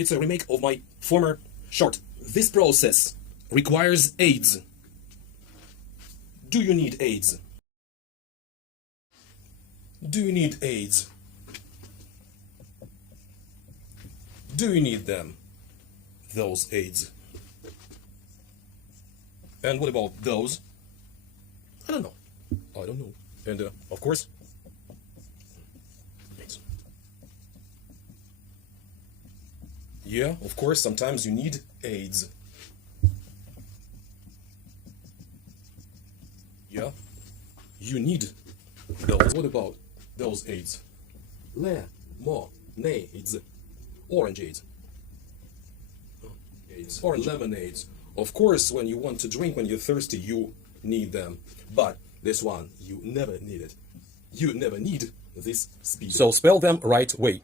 It's a remake of my former short. This process requires AIDS. Do you need AIDS? Do you need AIDS? Do you need them? Those AIDS. And what about those? I don't know. I don't know. And of course, AIDS. Yeah, of course, sometimes you need AIDS. Yeah, you need those. What about those AIDS? Lemonades. Orange AIDS. AIDS. Or lemonades. Of course, when you want to drink, when you're thirsty, you need them. But this one, you never need it. You never need this speed. So spell them right way.